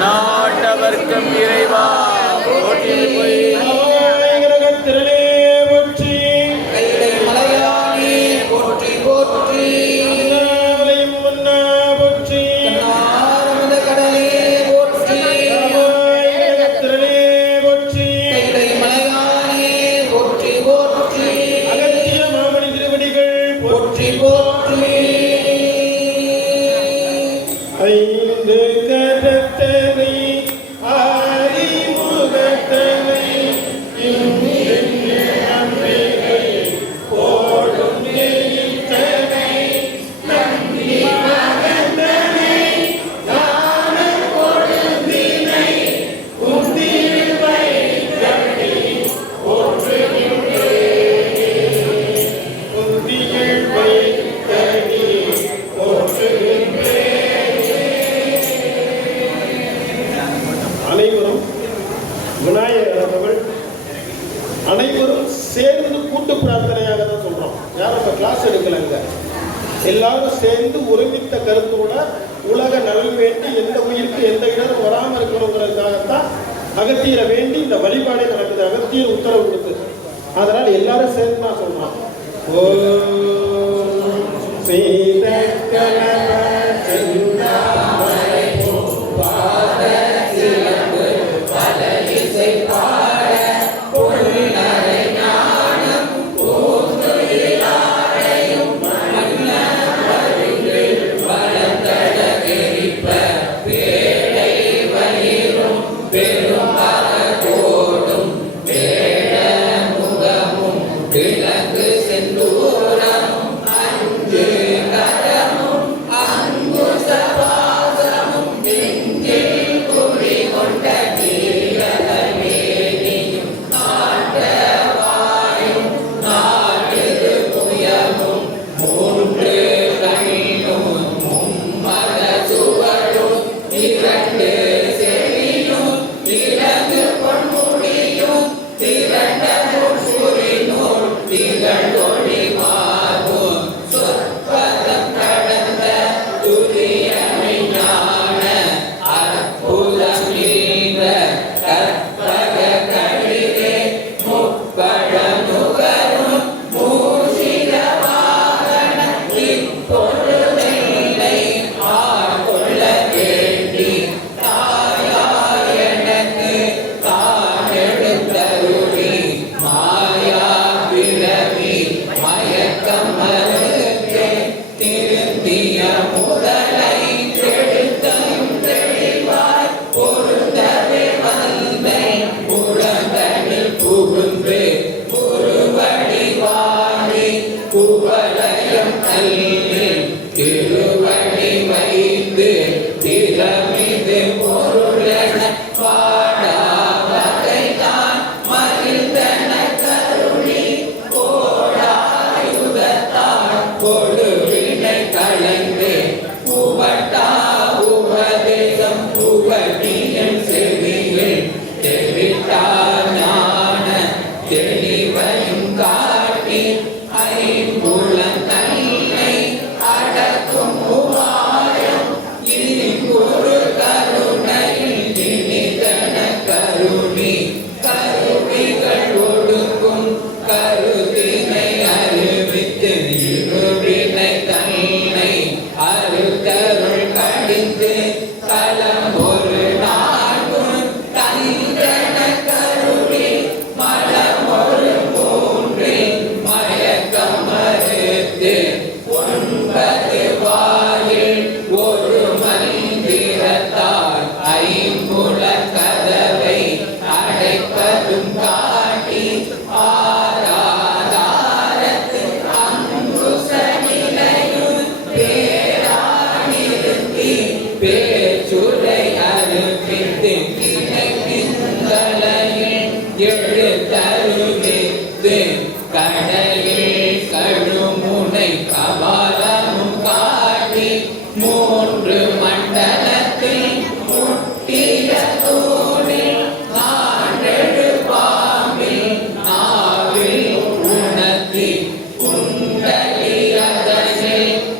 நாட்டவர்க்கம் இறைவா போற்றி திரளே போற்றி மலையாளி போற்றி போற்றி போற்றி ஆரம்பத கடலே போற்றி திரளே போற்றி மலையாளி போற்றி போற்றி அகத்திய மாமணி திருவடிகள் போற்றி போற்றி ஐந்து கரத்தனை ஆரிமுகத்தனை நம்பிக்கை போடும் நெய்த்தனை நம்பி மகந்தனை தானம் கொடுந்தினை உந்தில் வைத்தடி போற்றுகின்றேன் உந்தில் வைத்தடி போற்றுகின்றேன். அனைவரும் விநாயகர் அவர்கள் அனைவரும் சேர்ந்து கூட்டு பிரார்த்தனையாக தான் சொல்றோம். யாரும் நம்ம கிளாஸ் எடுக்கலங்க, எல்லாரும் சேர்ந்து ஒருமித்த கருத்தோட உலக நலன் வேண்டி எந்த உயிருக்கு எந்த இடரும் வராமல் இருக்கணுங்கிறதுக்காகத்தான் அகத்தியரை வேண்டி இந்த வழிபாடே நடக்குது. அகத்தியர் உத்தரவு கொடுத்து, அதனால் எல்லாரும் சேர்ந்து நான் சொல்றோம். ஓம் சீத கலவ செந்தாமரை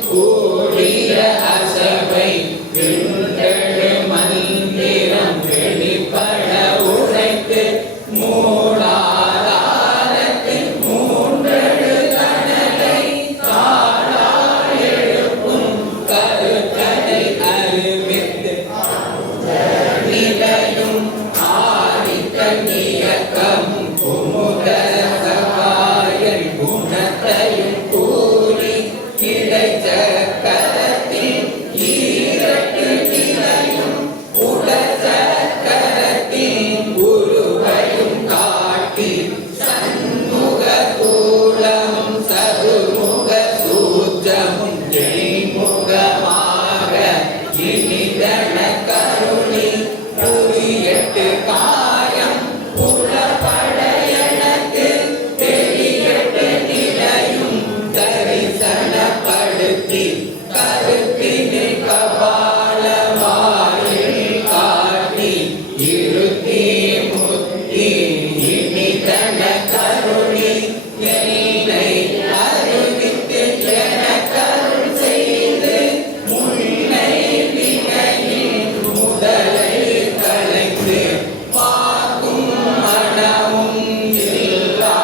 கூடிய அசபை காயம் புலப்பட எனக்கு தெரியட்டு நிலையும் தரிசனப்படுத்தி கருத்தினில் கபாலமாயில் காட்டி இருத்தி முத்தி இனிதன கருணி என்னை அறிவித்து எனக்கருள் செய்து முன்னை வினையின் முதலை கலைந்து பார்க்கும் மனமும் இல்லா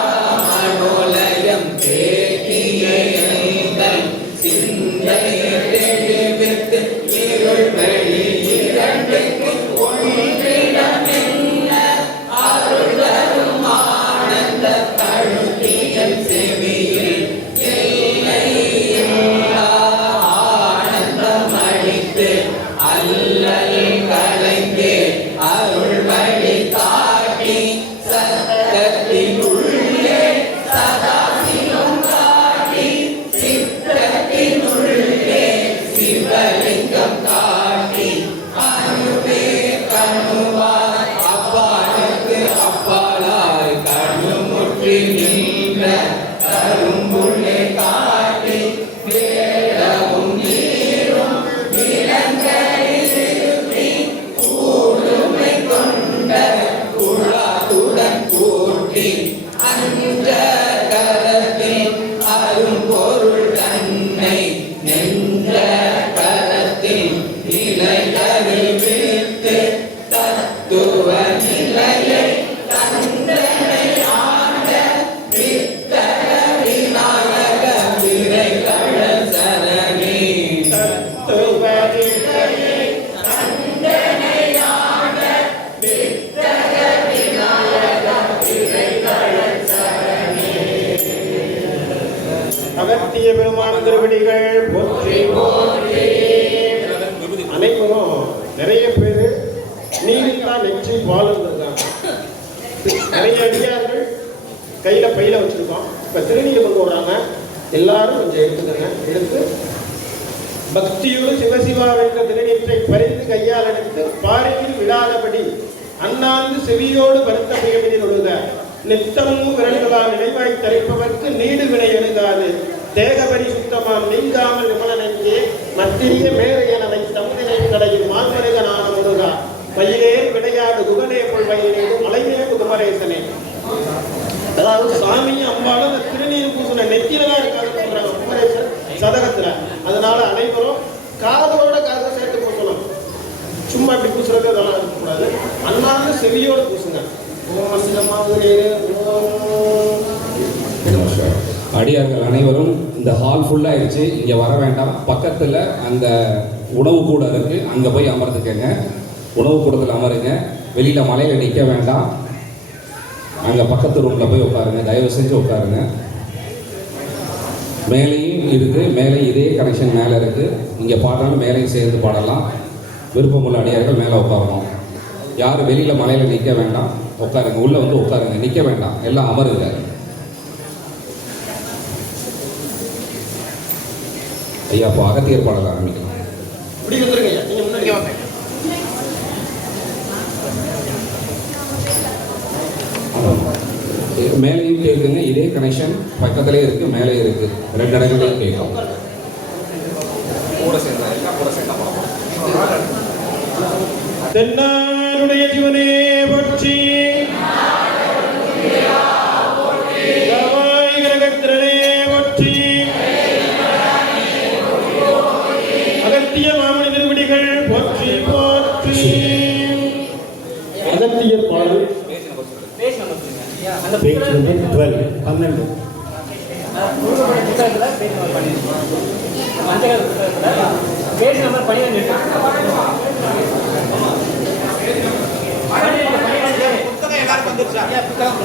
மனோலயம் தேக்கிய எங்கள் சிந்தை தெளிவித்து இருள் வெளி இரண்டுக்கு ஒன்றிடம் என்ன அருள் தரும் ஆனந்த கழுத்தியல் செவியில் எல்லை இல்லா ஆனந்தம் அளித்து அல்லல் கலைந்து அருள் வழி காட்டி சத்தத்தின் உள்ளே சதாசிவம் காட்டி சித்தத்தின் உள்ளே சிவலிங்கம் காட்டி அணுவே கணுவாய் அப்பாலுக்கு அப்பாலாய் கண்ணுமுற்றி நின்ற கரும்புள்ளே காட்டி வேடமும் நீரும் விலங்கரிசிருத்தி கூடுமை கொண்ட குழாத்துடன் கூட்டி அஞ்ச கரத்தில் அரும்பொருள் தன்னை நெஞ்ச கரத்தில் நிலை அறிவித்து தத்துவ நிலையை தந்தனை ஆண்ட வித்தக விநாயக விரைகள சரணி தத்துவ நிலையை தந்தனை ஆண்ட வித்தக விநாயக விரைகள சரணி. அகத்திய பெருமான் திருவடிகள் போற்றி போற்றி. அனைவரும் நிறைய பேர் நீரில் தான் நெற்றி வாழ்ந்துருக்காங்க. நிறைய அடியார்கள் கையில பையில வச்சிருக்கோம். இப்ப திருநீர் கொண்டு வர்றாங்க. எல்லாரும் கொஞ்சம் எடுத்துக்கங்க. எடுத்து பக்தியோடு சிவசிவா என்ற திருநீற்றை பறித்து கையால் எடுத்து பாறையில் விடாதபடி அண்ணாந்து செவியோடு பருத்த மிகமிதில் ஒழுக நித்தமும் விரல்களால் நினைவாய் தரிப்பவர்க்கு நீடு வினை எழுகாது தேகபரி சுத்தமாம் நீங்காமல் விமலனெங்கே மத்திரிய மேலையனவை தமுதினை கடையில் மான்மருகனான முருகா மயிலே விடையாடு குகனே புல்வயிலேடு மலைமேடு குமரேசனே. அதாவது சாமி அம்பாலும் அந்த திருநீர் பூசின நெத்தியில தான் இருக்காது சொல்றாங்க குமரேசன் சதகத்துல. அதனால அனைவரும் காதோட காதை சேர்த்து பூசணும். சும்மா இப்படி பூசுறது அதெல்லாம் இருக்கக்கூடாது. அண்ணாந்து செவியோடு பூசுங்க. அடியார்கள் அனைவரும் இந்த ஹால் ஃபுல்லாகிடுச்சு, இங்கே வர வேண்டாம். பக்கத்தில் அந்த உணவு கூட இருக்குது, அங்கே போய் அமர்ந்துக்கங்க. உணவு கூடத்தில் அமருங்க. வெளியில் மலையில் நிற்க வேண்டாம். அங்கே பக்கத்து ரூமில் போய் உட்காருங்க, தயவு செஞ்சு உட்காருங்க. மேலேயும் இருக்குது, மேலே இதே கனெக்ஷன் மேலே இருக்குது. இங்கே பாடினாலும் மேலேயும் சேர்ந்து பாடலாம். விருப்பமுள்ள அடியார்கள் மேலே உட்காரணும். யாரும் வெளியில் மலையில் நிற்க வேண்டாம், உட்காருங்க. உள்ளே வந்து உட்காருங்க, நிற்க வேண்டாம், எல்லாம் அமருங்க. ஐயா, அப்போ அகத்தியர் பாடல் ஆரம்பிக்கலாம். இப்படி வந்துருங்க ஐயா, நீங்க முன்னாடி வாங்க. மேலேயும் கேட்குங்க, இதே கனெக்ஷன் பக்கத்துலேயே இருக்குது, மேலே இருக்குது, ரெண்டு இடங்களையும் கேட்கும். தென்னாருடைய சிவனே போற்றி, கவாய் கிரகத்திரனே போற்றி, அகத்திய மாமணி திருவடிகள் போற்றி போற்றி. அகத்தியர் பாடல் பேஜ் நம்பர் 12 12. Page number 12. புத்தகம் எல்லாருக்கும் வந்துருச்சா?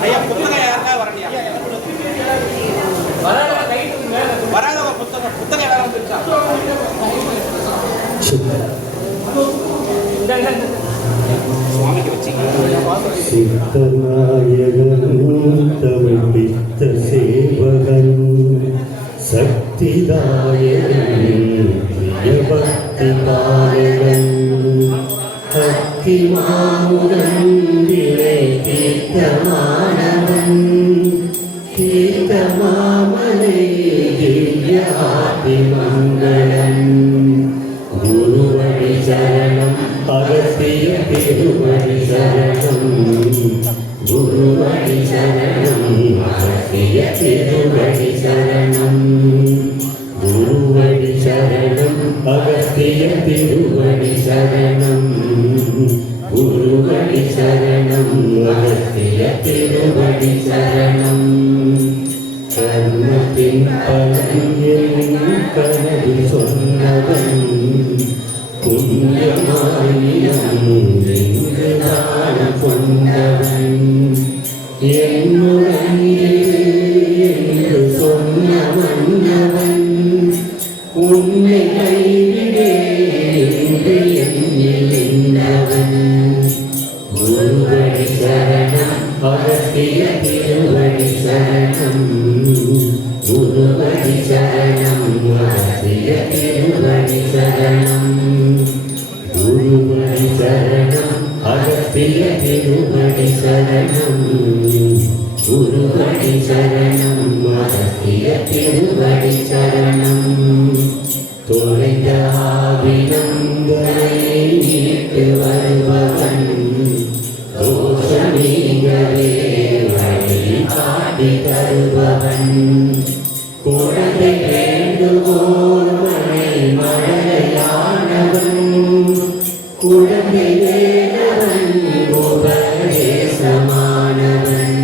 ஐயா புத்தகம் யாருக்கா வரலையா? வராதவங்க புத்தகம் எல்லாரும் வந்துருச்சா? சுவாமிக்கு வச்சிங்க. சித்தநாயகன் தமிழ் பித்த சேவகன் சக்திதாயகன் பக்தி பாலகன் பக்தி மாமுடன் விலை தீர்த்தமானவன் தீர்த்தமாமலை திவ்ய ஆதி மங்களம் குருவடி சரணம் அகஸ்திய திருவடி சரணம் குருவடி சரணம் அகஸ்திய திருவடி சரணம் குருவடி சரணம் அகஸ்திய திருவடி சரணம் குருவடி சரணம் அகஸ்திய திருவடி சரணம் கர்மத்தின் பலன் என்னும் கனவு சொன்னவன் புண்ணியமாயினம் இங்கு தானம் கொண்டவன் என்னுடன் இரு என்று சொன்ன மன்னவன் உன்னை கைவிடேன் என்று எண்ணினவன் குருவடி சரணம் அகஸ்திய திருவடி சரணம் குருவடி சரணம் அகஸ்திய திருவடி சரணம் குருவடி சரணம் அகஸ்திய திருவடி சரணம் குருவடி சரணம் அகஸ்திய திருவடி சரணம் தொலைந்த ஆவினங்களை மீட்டு வருபவன் தோஷமீகவே வழி காட்டி தருபவன் குழந்தை வேண்டுவோர் மனை மழையானவன் குழந்தை வேடவன் உபதேசமானவன்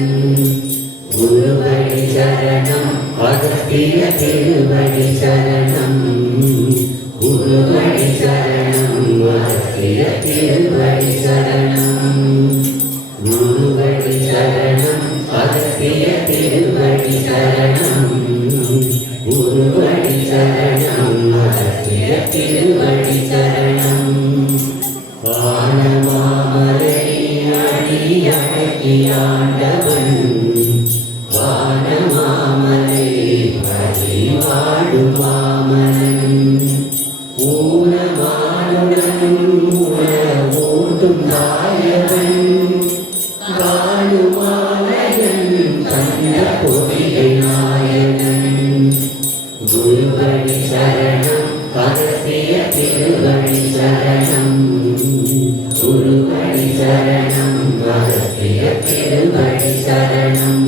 குருவடி சரணம் அகஸ்திய திருவடி சரணம் குருவடி சரணம் அகஸ்திய திருவடி சரணம் குருவடி சரணம் அகஸ்திய திருவடி சரணம் குருவடி சரணம் அகஸ்திய திருவடி சரணம் ஆனமாமலை அடி அடக்கியாண்டவன் வானமாமலை வழி வாடும் மாமனன் ஊனமானுடன் உணவோட்டும் நாயவன் வானுமாலயன் கண்ட பொதிகை நாயகன் குருவடி சரணம் அகஸ்திய திருவடி சரணம் குருவடி சரணம் அகஸ்திய திருவடி சரணம்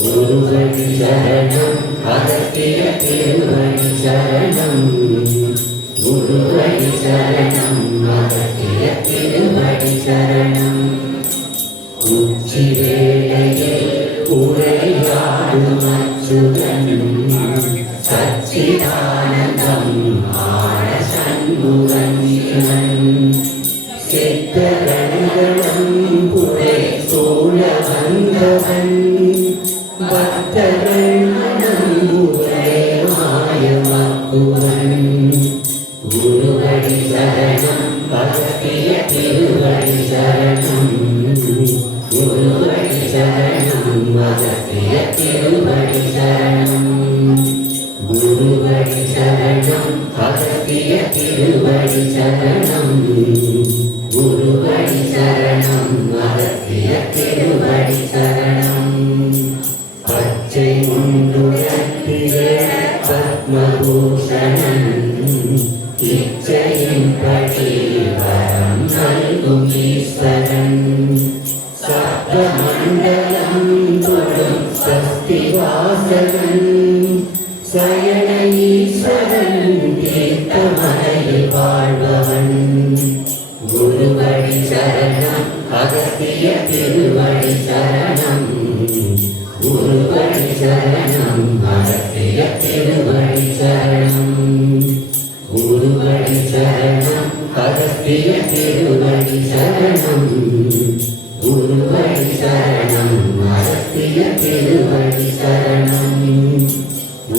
குருவடி சரணம் அகஸ்திய திருவடி சரணம் குருவடி சரணம் அகஸ்திய திருவடி சரணம் உச்சி வேளையில் உரையாடும் அச்சுதன் சச்சிதானந்தம் ஆன சண்முகன் சிவன் சித்தகணம் புரை சூழ வந்தவன் பக்தர்கள் நம்புவரே மாயமாக்குவன் குருவடி சரணம் அகஸ்திய திருவடி சரணம் குருவடி சரணம் அகஸ்திய திருவடி சரணம் குருவடி சரணம் அகஸ்திய திருவடி சரணம் குருவடி சரணம் அகஸ்திய திருவடி சரணம் பச்சை முண்டுடன் பத்மபூஷணன் இச்சையின்படி வரம் நல்கும் ஈஸ்வரன் சப்தமண்டலம் தொடும் சஸ்திவாசகன் சயன ஈஸ்வரன் தீர்த்தமலையில் வாழ்பவன் குருவடி சரணம் அகஸ்திய திருவடி சரணம் குருவடி சரணம் அகஸ்திய திருவடி சரணம் குருவடி சரணம் அகஸ்திய திருவடி சரணம் குருவடி சரணம் அகஸ்திய திருவடி சரணம்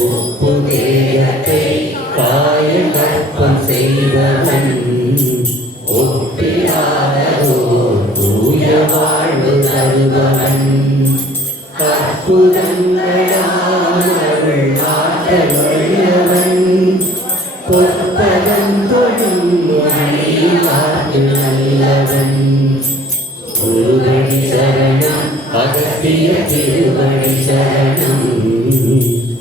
ஒப்பு தேகத்தை காய கற்பம் செய்பவன் ஒப்பிலாதோர் தூய வாழ்வு தருபவன் அற்புதங்களானவள் ஆற்றலுள்ளவன் பொற்பதம் தொடும் மணியாற்று நல்ல வல்லவன் குருவடி சரணம் அகத்திய திருவடி சரணம்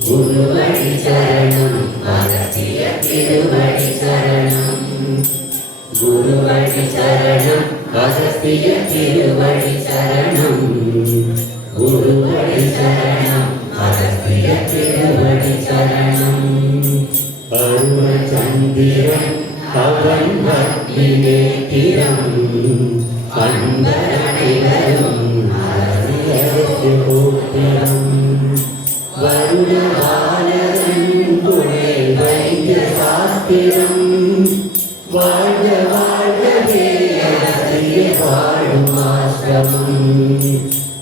குருவடி சரணம் அகத்திய திருவடி சரணம் குருவடி சரணம் அகத்திய திருவடி சரணம் குருவடி சரணம் அகத்திய திருவடி சரணம் அருள் சந்திரன் அவன் பக்தி நேத்திரம் அன்பரடிகளும் அரசியலுக்கு கோத்திரம் வருடவாளரன் துணை வைத்த சாஸ்திரம் வாழ்க வாழ்கவே அரசிய வாழும் ஆசிரமம்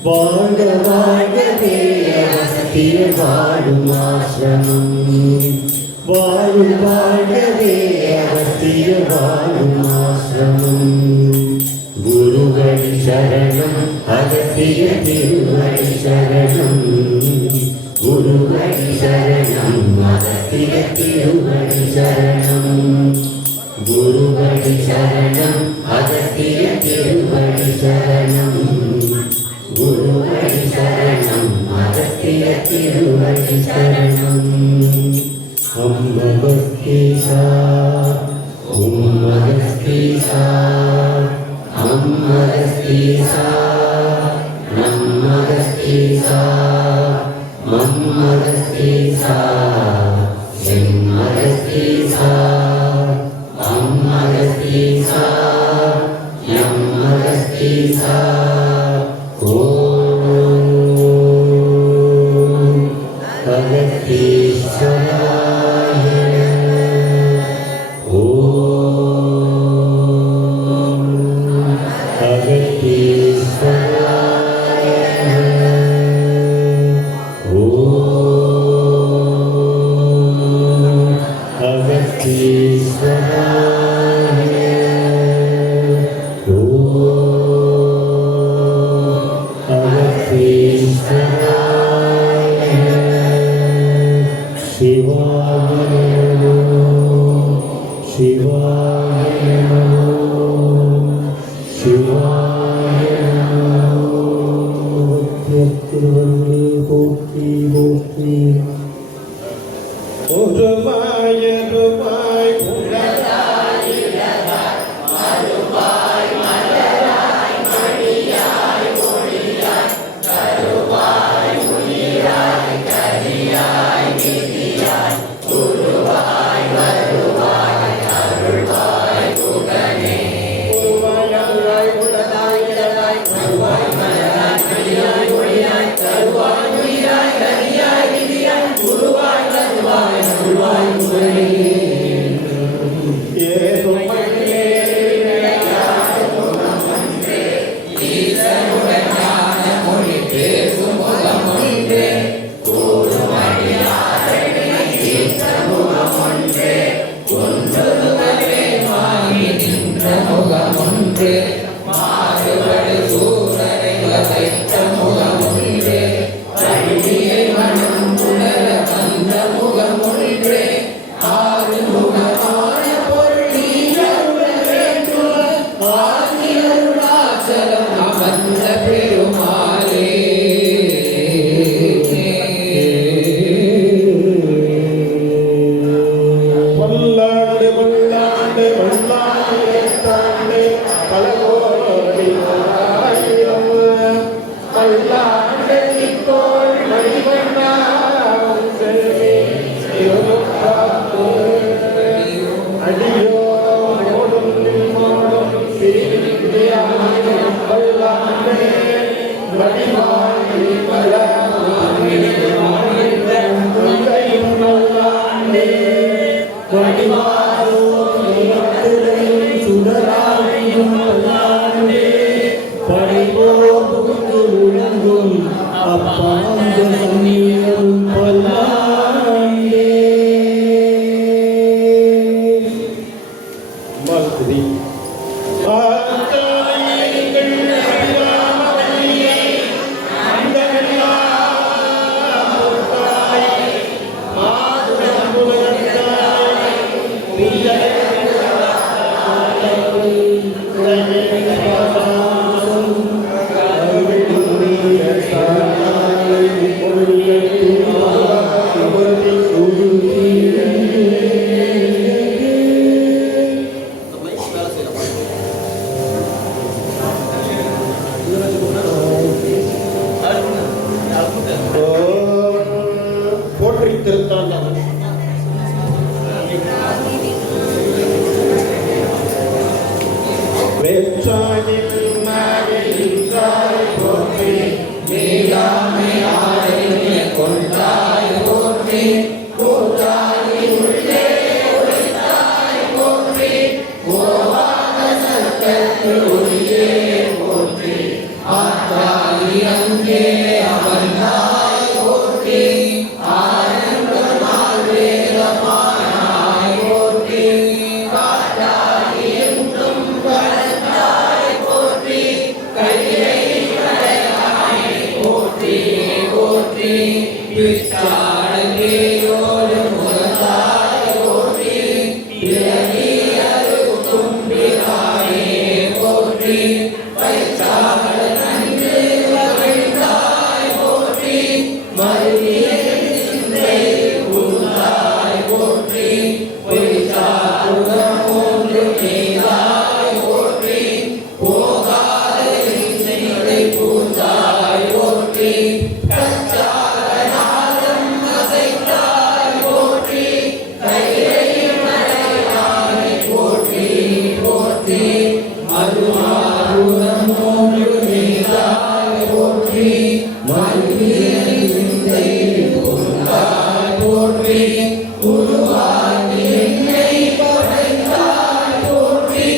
வாழ்க வாழ்கவே அரசிய வாழும் ஆசிரமம் வாழும் வாழ்கவே அரசிய வாழும் ஆசிரமம் குருவடி சரணம் அகத்திய திருவடி சரணம் குருவடி சரணம் அகத்திய திருவடி சரணம் குருவடி சரணம் அகத்திய திருவடி சரணம் குருவடி சரணம் அகத்திய திருவடி சரணம் அம்மகஸ்தீசா உம்மகஸ்தீசா அம்மகஸ்தீசா நம்மகஸ்தீசா மம்மகஸ்தீசா செம்மகஸ்தீசா அம்மகஸ்தீசா நம்மகஸ்தீசா ஓம் அகஸ்தீஸ்வராய ஓம் அகஸ்தீஸ்வராய ஓம் அகஸ்தீஸ்வராய ஓம் அகஸ்தீஸ்வராய சிவாய நமோ சிவாய நமோ சிவாய நமோ திருவள்ளு போற்றி போற்றி ஒருவாய் பல்லாண்டு பல்லாண்டு பல்லாயிரத்தாண்டு பல கோடி ஆயிரம் பல்லாண்டு நிக்கோள் மணிவண்ணாவும் செல்வி திருமுகாத்து அடியோ மோடும் நிம்மோடும் சிறியாயிரம் பல்லாண்டு வடிவாய் பல வெற்றானில் மகிழ்ந்தாய் போற்றி நீலாமை ஆடிய கொண்டாய் போற்றி கூட்டாளி உள்ளே உழைத்தாய் போற்றி கோவாத சர்க்கத்து ஒளியே போற்றி ஆத்தாளி அங்கே அமர்ந்தாய் போற்றி ஆனந்தமால் வேதமானாய் போற்றி காட்டாளி என்றும் வளர்ந்தாய் போற்றி கையை மலையாய் போற்றி போற்றி விட்டாளங்கேயோடு முகத்தாய் போற்றி பிறவி அருக்கும் பிராயே போற்றி பைச்சாள நன்று மகிழ்ந்தாய் போற்றி மருவிய சிந்தை பூந்தாய் போற்றி பொய்ச்சாருகம் ஒன்று நீதாய் போற்றி போகாத சிந்தை பூந்தாய் போற்றி கச்சாரநாதம் அசைத்தாய் போற்றி கையை மலையாய் போற்றி போற்றி மதுமாருகம் ஒன்று நீதாய் போற்றி மருவிய சிந்தை பூந்தாய் போற்றி உருவாகி என்னை படைத்தாய் போற்றி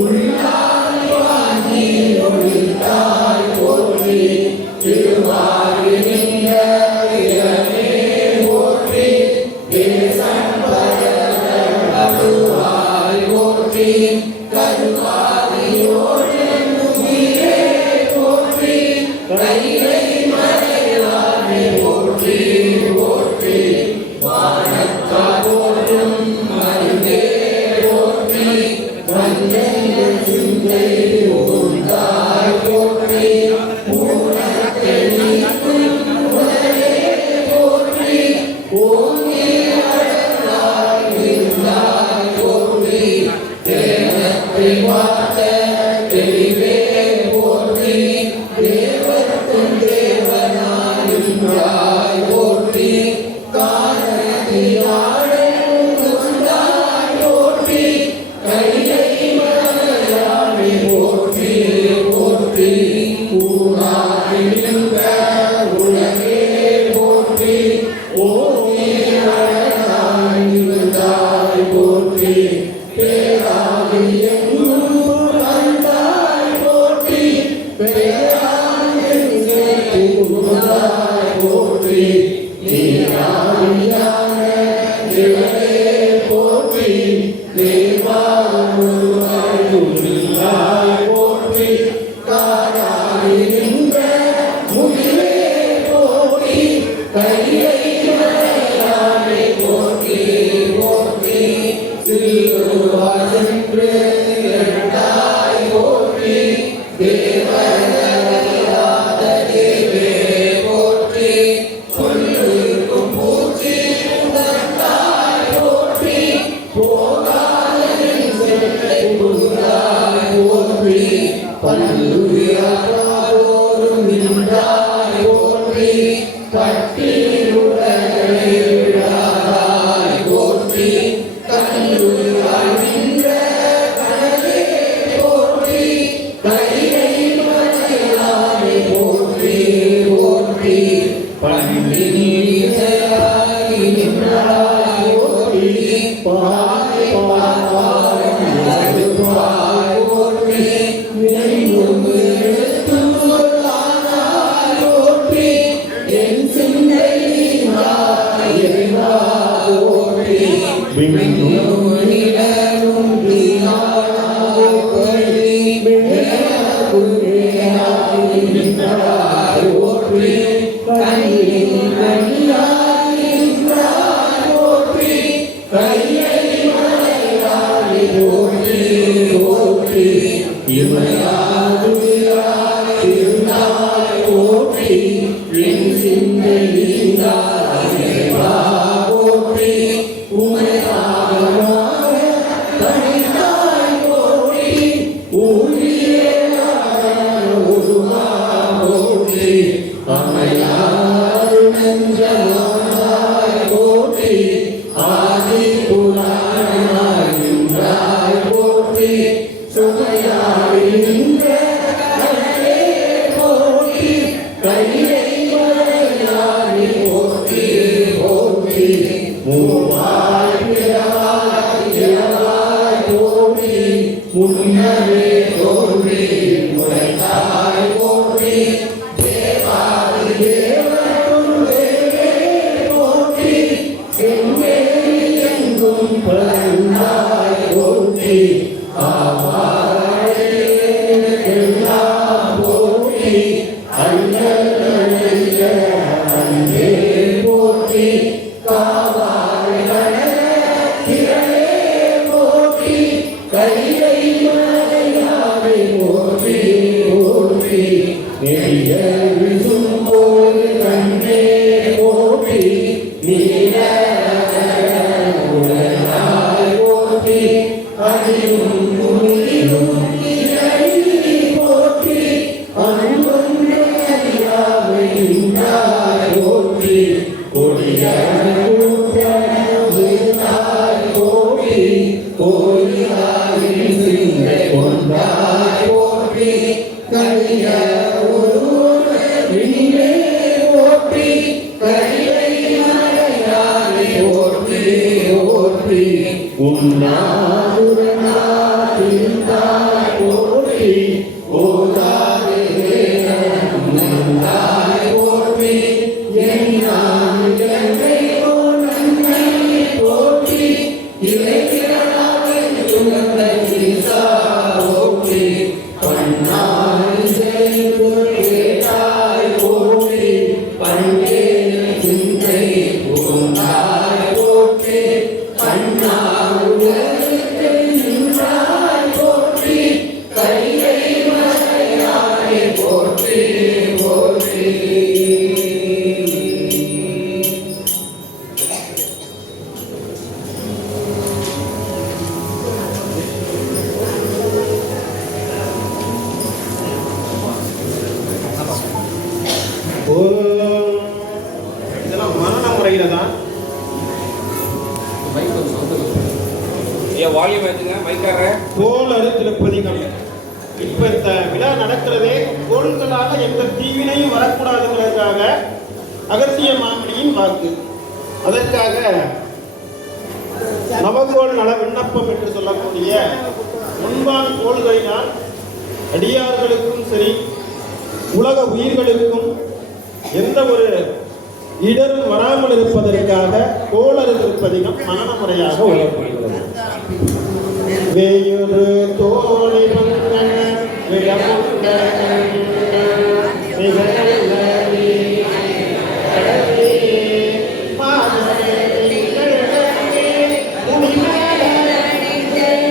உள்ளாய் வாங்கி ஒழித்தாய் போற்றி திருவாரி நின்ற இடமே போற்றி தேசம் பரவாய் போற்றி கருவாரியோடு உயிரே போற்றி கையை மறையாமே போற்றி போற்றி வானத்தால் போற்றும் மருந்தே போற்றி வந்தெங்கள் சிந்தை உண்டாய் போற்றி ஊனத்தை நீக்கும் உடலே போற்றி ஓங்கி அடங்காய் இருந்தாய் போற்றி தேவத்தை வார்த்த தெளிவே போற்றி தேவர்க்கும் தேவனாய் போற்றி காரணத்தினாலே உண்டாய் போற்றி கையை மலையாமே போற்றி போற்றி ஊனாய் நின்ற உலகே போற்றி ஓங்கி அழகாய் இருந்தாய் போற்றி பேராதி எங்கும் வந்தாய் போற்றி பேராதி புகுந்தாய் போற்றி நீராடியான நிழலே போற்றி தேவாருள்ளாய் போற்றி காராடி நின்ற முகிலே போற்றி கையை மலையாமே போற்றி போற்றி சிறுவாய் சென்று இரண்டாய் போற்றி தேவராத தேவே போற்றி சொல்லுக்கும் பூச்சி உணர்ந்தாய் போற்றி போகாத செல்லை புகுந்தாய் போற்றி பல்லுயிரோரும் நின்றாய் போற்றி கட்டிலுடனே விழாதாய் போற்றி கல்லுயிராய் நின்ற கனலே போற்றி கையை மலையாமே போற்றி போற்றி பன்னினிசையாய் நின்றாய் போற்றி பாதை பாவாய் மறுபாய் போற்றி எங்கும் எடுத்தும் சொல்லானாய் போற்றி என் சிந்தை நீங்காய் எறிவாய் போற்றி விண்ணும் நிலவும் வீணாய் போற்றி விளையாடுகிறாய் நின்றாய் போற்றி கண்ணின் கண்ணியாய் நின்றாய் போற்றி கையை மலையாய் போற்றி போற்றி இமையாடுகிறாய் இருந்தாய் போற்றி என் சிந்தை நீங்காய் இறைவா போற்றி உமையாக தனித்தாய் போற்றி ஊழியே உருவா போற்றி அமையாறு நெஞ்சமாய் போற்றி ஆதி புராணமாய் நின்றாய் போற்றி சுமையாய் நின்ற கடலே போற்றி கைலை மலையானே போற்றி போற்றி மூவாய் பிறவாய் இறவாய் போற்றி முன்னமே தோன்றி முளைத்தாய் போற்றி தேவாதி தேவனும் தேவே போற்றி செம்மேல் எங்கும் பரந்தாய் போற்றி காவாயே எல்லாம் போற்றி அண்ணலைய அன்பே போற்றி காவாய் திரளே போற்றி கைலை மலையாவே போற்றி போற்றி நெடிய விசும்போது கண்ணே போற்றி நீல உலகாய் போற்றி அதிலும் முனிலும் இறைவி போற்றி அன்பும் அறியாமை இன்றாய் போற்றி கொடிய கூட்டத்தாய் போற்றி கோயிலாவின் சிந்தை கொண்டாய் போற்றி கலிய ஒருவனே போற்றி கைலை மலையானே போற்றி போற்றி உன்னாதுரனாய் போற்றி ஓதாதே நந்தாய் போற்றி என்னை போற்றி இளைஞராவை துணந்த ஈசா போற்றி பண்ணாய் செய்து கேட்டாய் போற்றி பண்டே சிந்தை புகுந்தாய் போற்றி அண்ணாவுடைய நின்றாய் போற்றி கைலை மலையானே போற்றி போற்றி இதெல்லாம் மரண முறையில தான் ஐயா வால்யூம் ஏற்றுங்க மைக்கார. கோளறு திருப்பதிகம். இப்ப இந்த விழா நடக்கிறதே கோள்களால எந்த தீவினையும் வரக்கூடாதுங்கிறதுக்காக அகத்திய மாமணியின் வாக்கு. அதற்காக நவகோள் நல விண்ணப்பம் என்று சொல்லக்கூடிய முன்பான் கோள்களினால் அடியார்களுக்கும் சரி உலக உயிர்களுக்கும் எந்த ஒரு இடரும் வராமல் இருப்பதற்காக கோளறு திருப்பதிகம் மனன முறையாக உயர்த்தப்படுகிறது. வேயுறு தோழி பங்கன விடமுண்ட நிகழலி கடலே மாதரே நிகழலே முனிமலரடிதேன்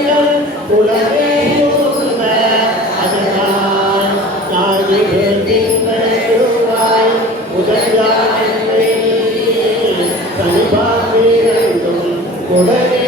உலகே உந்த அதனால் நாகிவே திங்களுவாய் உதயானே தனிபார்வீரண்டும் உடனே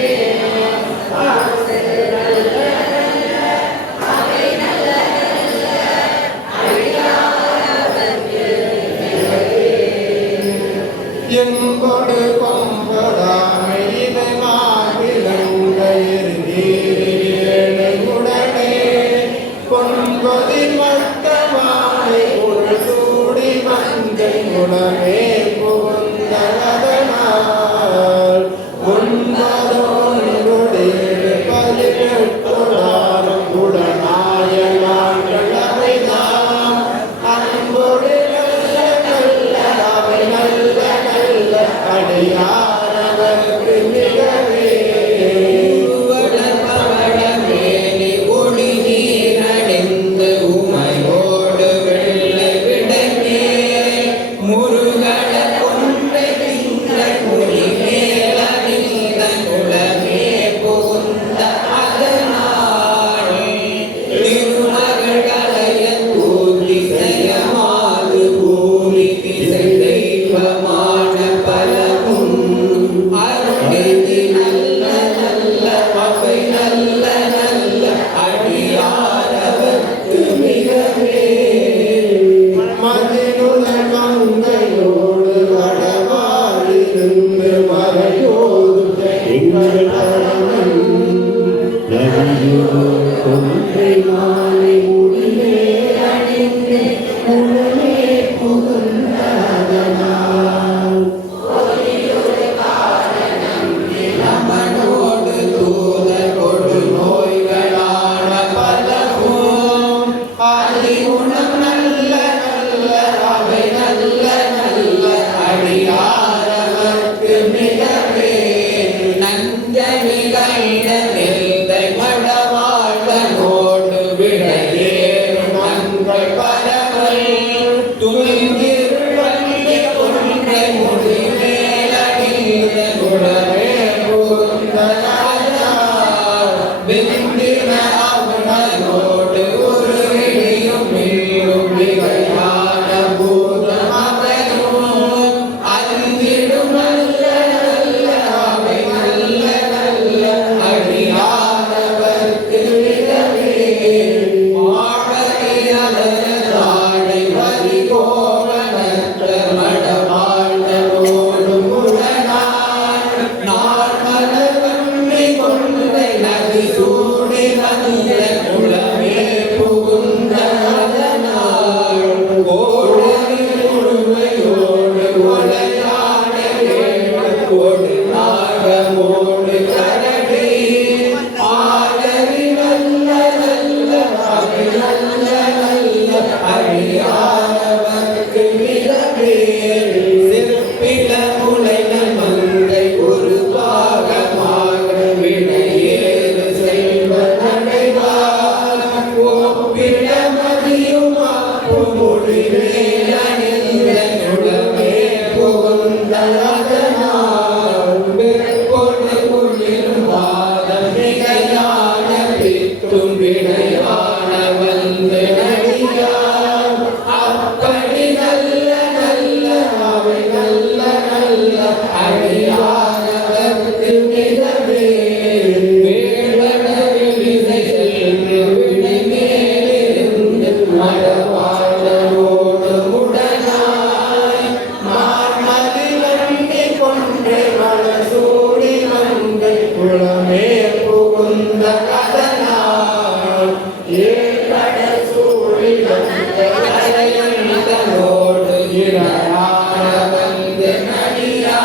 தன்னோடு இடையான வந்து நடியா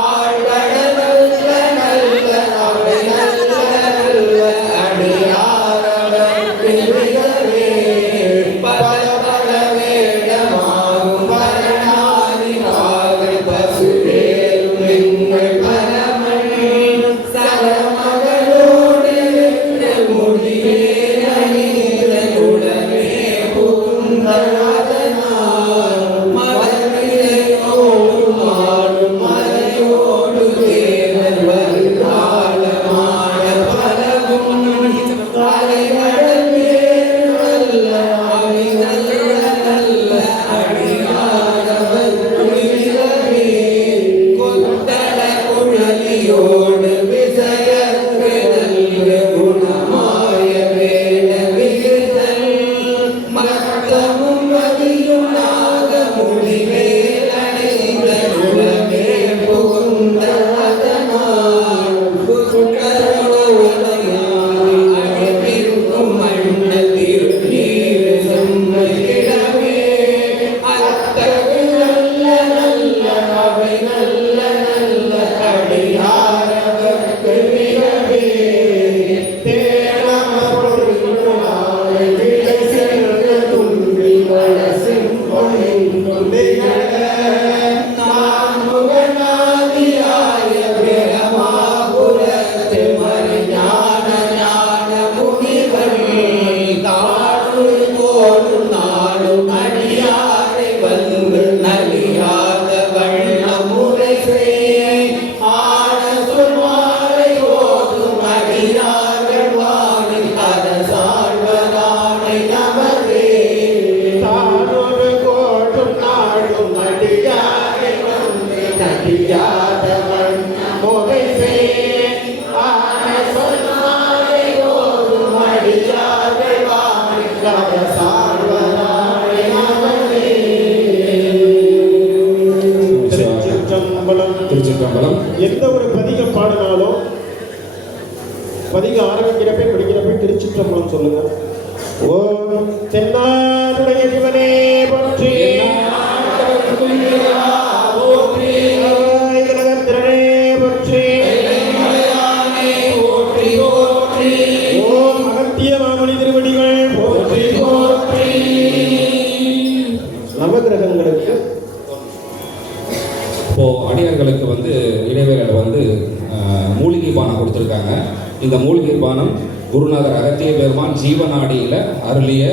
ஆழ்கடல் நல்ல நல்ல அவை நல்ல நல்ல அடியாரவர்க்கு மிகவே பல பல வேடமாகும் பரணாதி மாவை பசுவேலும் எங்கள் பரமன் சரமகளோடு முடியே அணிந்த உடனே புகுந்தனாதனால் மதமிசையோடு மாடும் மறையோடு தேவன் வருகாலமான பலவும் அலைகடல் மேல் நல்ல அவை நல்ல நல்ல அடியாரவர்க்கு மிகவே கொத்தள குழலியோடு விசயற்கு நல்ல குணமாய வேட விகிதல் மத்தமும் மதியும் நாக முடிவேல் அடைந்த உலகே புகுந்த அதனால் புகழோடையாய் அடிப்பிருக்கும் மண்ண திருநீர் செம்மையிடவே அத்தகு நல்ல நல்ல அவை நல்ல நல்ல அடியாரவர்க்கு மிகவே தேனமருளாய் விடை சென்று துன்றி வளசின் பொழிந்தும் திகழ நான் முகநாதியாய பிரமாபுரத்து மறிஞான ஞான முனிவர் தாழு கோடும் நாளும் அடியாரை வந்து நலியாத வண்ண முறை செய் ஆன சொல்வாரை ஓதும் அடியார்கள் வானில் அரசாழ்வதானை நமதே தானொரு கோடும் நாடும் அடியாரை வந்து நலியாத வண்ண முறை செய் ஆன சொல்வாரை ஓதும் அடியார்கள் வானில் அரசாழ்வதானை நமதே. திருச்சிற்றம்பலம். திருச்சிற்றம்பலம். எந்த ஒரு பதிகம் பாடினாலும் பதிகம் ஆரம்பிக்கிறப்ப முடிக்கிறப்ப திருச்சிற்றம்பலம் சொல்லுங்க. ஓம் தென்னாடுடைய சிவனே போற்றி, திறனே போற்றி, ஓம் அகத்திய மாமணி திருவடிகள் போற்றி போற்றி. நவகிரகங்களுக்கு இப்போ அடியார்களுக்கு வந்து இடைவேளையில் வந்து மூலிகை பானம் கொடுத்துருக்காங்க. இந்த மூலிகை பானம் குருநாதர் அகத்திய பெருமான் ஜீவநாடியில் அருளிய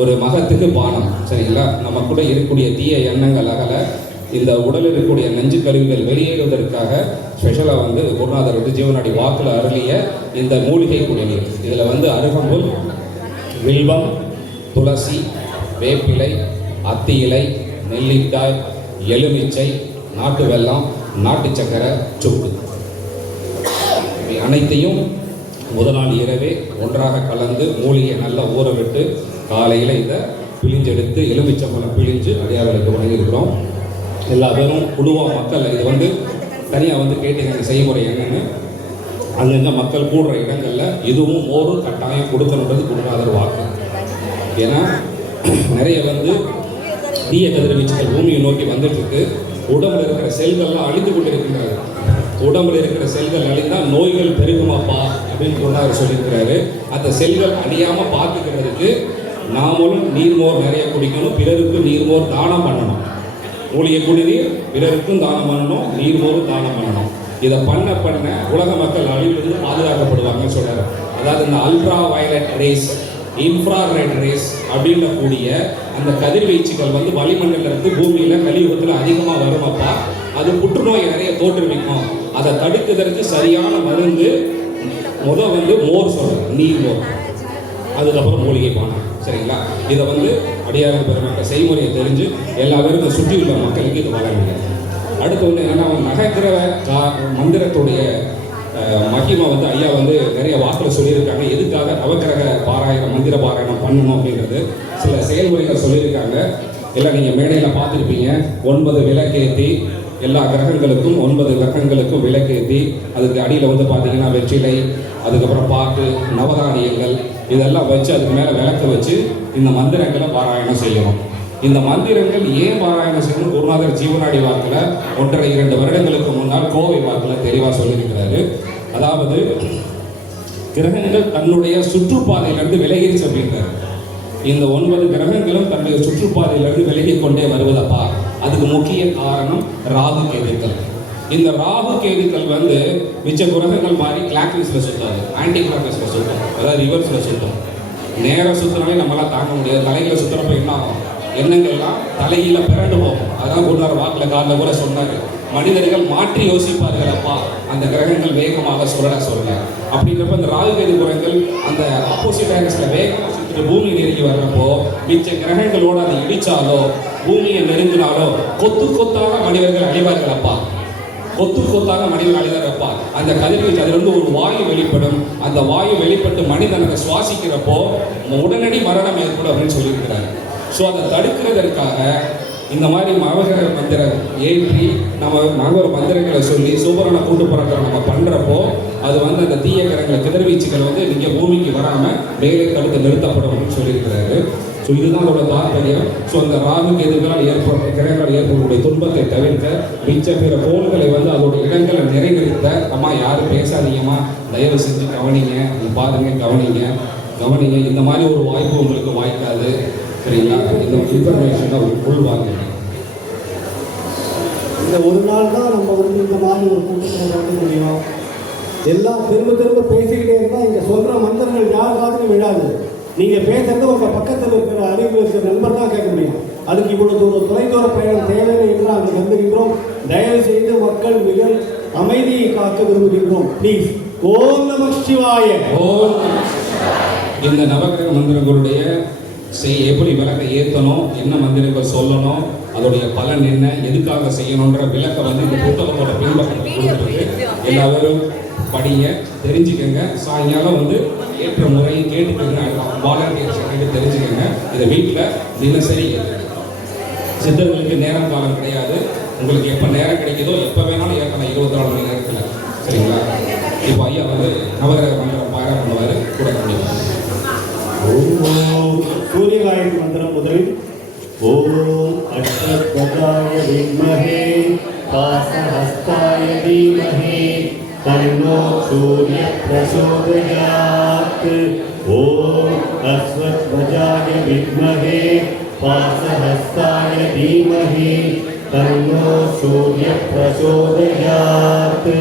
ஒரு மகத்துக்கு பானம். சரிங்களா? நம்ம கூட இருக்கக்கூடிய தீய எண்ணங்கள் அகல, இந்த உடலில் இருக்கக்கூடிய நஞ்சு கழிவுகள் வெளியேறுவதற்காக ஸ்பெஷலாக வந்து குருநாதர் வந்து ஜீவநாடி வாக்கில் அருளிய இந்த மூலிகை குடிநீர். இதில் வந்து அருகம்புல், வில்வம், துளசி, வேப்பிலை, அத்தி இலை, நெல்லிக்காய், எலுமிச்சை, நாட்டு வெல்லம், நாட்டு சக்கரை, சுக்கு இவை அனைத்தையும் முதல் நாள் இரவே ஒன்றாக கலந்து மூலிகையை நல்லா ஊற விட்டு காலையில் இதை பிழிஞ்செடுத்து எலுமிச்சம்பழம் பிழிஞ்சு அடியார்களுக்கு வழங்கியிருக்கிறோம். எல்லா பேரும் குழுவாக மக்கள் இது வந்து தனியாக வந்து கேட்டீங்க செய்முறை என்னென்னு. அங்கங்கே மக்கள் கூடுற இடங்களில் இதுவும் மோரும் கட்டாயம் கொடுக்கணுன்றது குருநாதர் வாக்கு. ஏன்னா நிறைய வந்து தீய கதிர்வீச்சுகள் பூமியை நோக்கி வந்துட்டுருக்கு. உடம்புல இருக்கிற செல்கள்லாம் அழிந்து கொண்டு இருக்கின்றது. உடம்புல இருக்கிற செல்கள் அழிந்தால் நோய்கள் பெருகுமாப்பா அப்படின்னு குருநாதர் சொல்லியிருக்கிறாரு. அந்த செல்கள் அழியாமல் பார்த்துக்கிறதுக்கு நாமளும் நீர்மோர் நிறைய குடிக்கணும், பிறருக்கு நீர்மோர் தானம் பண்ணணும். மூலிகை குடிநீர் பிறருக்கும் தானம் பண்ணணும், நீர்மோரும் தானம் பண்ணணும். இதை பண்ண பண்ண உலக மக்கள் அழிவிலிருந்து பாதுகாக்கப்படுவாங்கன்னு சொல்கிறார். அதாவது இந்த ultra violet race, infrared race அப்படின்ற கூடிய அந்த கதிர்வீச்சுகள் வந்து வளிமண்டலத்து பூமியில் கலியுகத்தில் அதிகமாக வருமாப்பா. அது புற்றுநோயை நிறைய தோற்றுவிக்கும். அதை தடுக்கிறதுக்கு சரியான மருந்து வந்து மோர் சொல்கிறேன், நீர் மோர், அதுக்கப்புறம் மூலிகை பானம். சரிங்களா? இதை வந்து அடியார்கள் பெருமாட்ட செய்முறையை தெரிஞ்சு எல்லா பேரும் சுற்றி உள்ள மக்களுக்கு இது வழங்குங்க. அடுத்து வந்து என்னென்னா நகைக்கிரக மந்திரத்துடைய மகிமை வந்து ஐயா வந்து நிறைய வாக்கில் சொல்லியிருக்காங்க. எதுக்காக நவக்கிரக பாராயணம் மந்திர பாராயணம் பண்ணணும் அப்படின்றது சில செயல்முறைகள் சொல்லியிருக்காங்க. எல்லாம் நீங்கள் மேடையில் பார்த்துருப்பீங்க. 9 விளக்கேற்றி எல்லா கிரகங்களுக்கும் 9 கிரகங்களுக்கும் விளக்கேற்றி அதுக்கு அடியில் வந்து பார்த்தீங்கன்னா வெற்றிலை, அதுக்கப்புறம் பாக்கு, நவதானியங்கள் இதெல்லாம் வச்சு அதுக்கு மேலே விளக்கு வச்சு இந்த மந்திரங்களை பாராயணம் செய்யணும். இந்த மந்திரங்கள் ஏன் பாராயணம் செய்யணும்? குருநாதர் ஜீவனாடி வாக்கில் 1.5-2 வருடங்களுக்கு முன்னால் கோவை வாக்கில் தெளிவாக சொல்லியிருக்கிறாரு. அதாவது கிரகங்கள் தன்னுடைய சுற்றுப்பாதையிலிருந்து விலகிருச்சு அப்படின்றாரு. இந்த 9 கிரகங்களும் தன்னுடைய சுற்றுப்பாதையிலிருந்து விலகி கொண்டே வருவதப்பா. அதுக்கு முக்கிய காரணம் ராகு கேதுக்கள். இந்த ராகு கேதுக்கள் வந்து மிச்ச கிரகங்கள் மாதிரி கிளாக்வைஸில் சுத்தாது, ஆன்டி கிளாக்வைஸில் சுற்றும், அதாவது ரிவர்ஸில் சுற்றும். நேராக சுற்றினாலே நம்மளால் தாங்க முடியாது. தலையில் சுற்றுறப்ப என்ன ஆகும்? எண்ணங்கள்லாம் தலையில பிறண்டு போகும். அதான் குருநாதர் வாக்கில் காலைல கூட சொன்னார், மனிதர்கள் மாற்றி யோசிப்பார்கள் அப்பா, அந்த கிரகங்கள் வேகமாக சொல்ல அப்படிங்கிறப்ப இந்த ராகு கேது கிரகங்கள் அந்த ஆப்போசிட் டைரக்ஷன்ல வேகமாக சுற்றிட்டு பூமி நெருங்கி வர்றப்போ மிச்ச கிரகங்களோடு அதை இடிச்சாலோ பூமியை நெருங்கினாலோ கொத்து கொத்தாக மனிதர்கள் அழிவார்கள் அப்பா. கொத்து கொத்தாக மனிதன் அழிவாரப்பா. அந்த கதிர்வீச்சு அதிலிருந்து ஒரு வாயு வெளிப்படும். அந்த வாயு வெளிப்பட்டு மனிதன் அதை சுவாசிக்கிறப்போ உடனடி மரணம் ஏற்படும் அப்படின்னு சொல்லியிருக்கிறாங்க. ஸோ அதை தடுக்கிறதற்காக இந்த மாதிரி மகர மந்திரம் ஏற்றி நம்ம மகர மந்திரங்களை சொல்லி சூப்பரான கூட்டு புறங்களை நம்ம பண்ணுறப்போ அது வந்து அந்த தீய கிரகங்களை கதிர்வீச்சுகள் வந்து நீங்கள் பூமிக்கு வராமல் மேலே தடுத்து நிறுத்தப்படும் அப்படின்னு சொல்லியிருக்கிறாரு. ஸோ இதுதான் அதோட தாற்பயம். ஸோ அந்த ராகு கேதுகளால் கிரகங்களால் ஏற்படக்கூடிய துன்பத்தை தவிர்க்க மிச்ச பிற கோள்களை வந்து அதோட இடங்களை நிறைநிறுத்த அம்மா யாரும் பேசாதீங்கம்மா, தயவு செஞ்சு கவனிங்க, பாருங்க, கவனிங்க. இந்த மாதிரி ஒரு வாய்ப்பு உங்களுக்கு வாய்க்காது, சரிங்களா? இந்த இன்ஃபர்மேஷனை உள்வாங்க. இந்த ஒரு நாள் தான் நம்ம வந்து இந்த மாதிரி ஒரு கூட்டத்தில் நடத்த முடியும். எல்லாம் திரும்ப பேசிக்கிட்டே இருந்தால் இங்கே சொல்கிற மந்திரங்கள் யார் காதுக்கும் விழாது. நீங்கள் பேசுறது உங்கள் பக்கத்தில் இருக்கிற அறிவு இருக்கிற நண்பர் தான் கேட்க முடியும். அதுக்கு இவ்வளவு ஒரு தொலைதூர பயணம் தேவையில்லை என்று நாங்கள் வந்திருக்கிறோம். தயவு செய்து மக்கள் மிக அமைதியை காக்க விரும்புகின்றோம். ப்ளீஸ். ஓம் நம சிவாய. ஓம் இந்த நவகிரக மந்திரங்களுடைய எப்படி விளக்கை ஏற்றணும், என்ன மந்திரங்கள் சொல்லணும், அதோடைய பலன் என்ன, எதுக்காக செய்யணுன்ற விளக்கை வந்து இந்த புத்தகத்தோட பின்பக்கத்தில் கொடுத்துருக்கு. எல்லாரும் படிங்க, தெரிஞ்சுக்கங்க. சாயங்காலம் வந்து ஏற்ற முறையை கேட்டுக்கோங்க, வாலண்டியர்ஸ் கேட்டு தெரிஞ்சுக்கோங்க. இதை வீட்டில் தினசரி சித்தர்களுக்கு நேரம் காலம் கிடையாது. உங்களுக்கு எப்போ நேரம் கிடைக்குதோ எப்போ வேணாலும் ஏற்றலாம், 24 மணி நேரத்தில், சரிங்களா? இப்போ ஐயா வந்து நவகிரக மந்திரம் பாராயணம் பண்ணுவார், கூட முடியும். ஓம் சூரிய காயத்ரி மந்திரம் முதலில். ஓம் அஷ்டத்வஜாய வித்மஹே பாசஹஸ்தாய தீமஹி தன்னோ சூரிய பிரசோதயாத். ஓம் அஸ்வத்வஜாய வித்மஹே பாசஹஸ்தாய தீமஹி தன்னோ சூரிய பிரசோதயாத்.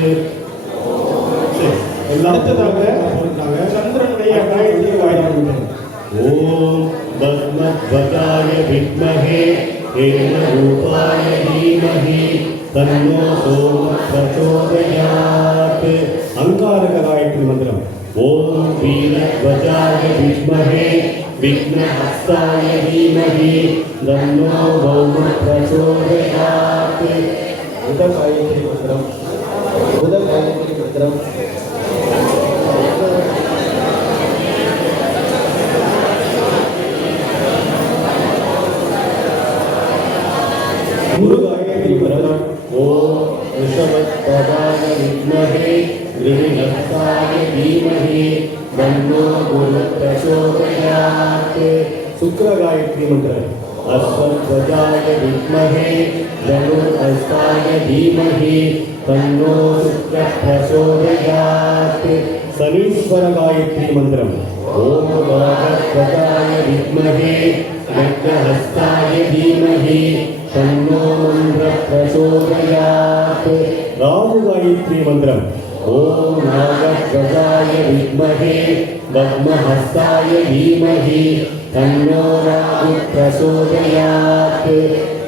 அடுத்ததாக சந்திரனுடைய காயத்ரி வாய்ப்பு. ஓம் பத்மத்வஜாய வித்மஹே ஹேமரூபாய தீமஹி தன்னோ சோம பிரச்சோதயாத். அங்காரக காயத்ரி மந்திரம். ஓம் வீரத்வஜாய வித்மஹே விக்னஹஸ்தாய தீமஹி தன்னோ பௌம பிரச்சோதயாத். புத காயத்ரி மந்திரம். குரு காயத்ரி மந்திரம். ஓம் ரிஷபத்வஜாய வித்மஹே கிருஹஸ்தாய தீமஹி தன்னோ குரு பிரச்சோதயாத். சுக்ர காயத்ரி மந்திரம். அஸ்வத்வஜாய வித்மஹே தனுர்ஹஸ்தாய தீமஹி தன்னோ சுக்ர பிரச்சோதயாத். சனீஸ்வர காயத்ரி மந்திரம். ஓம் வாகத்வஜாய வித்மஹே விக்னஹஸ்தாய தீமஹி தன்னோ மந்திர பிரச்சோதயாத். ராகு காயத்ரி மந்திரம். ஓம் நாகத்வஜாய வித்மஹே பத்மஹஸ்தாய தீமஹி தன்னோ ராகு பிரச்சோதயாத்.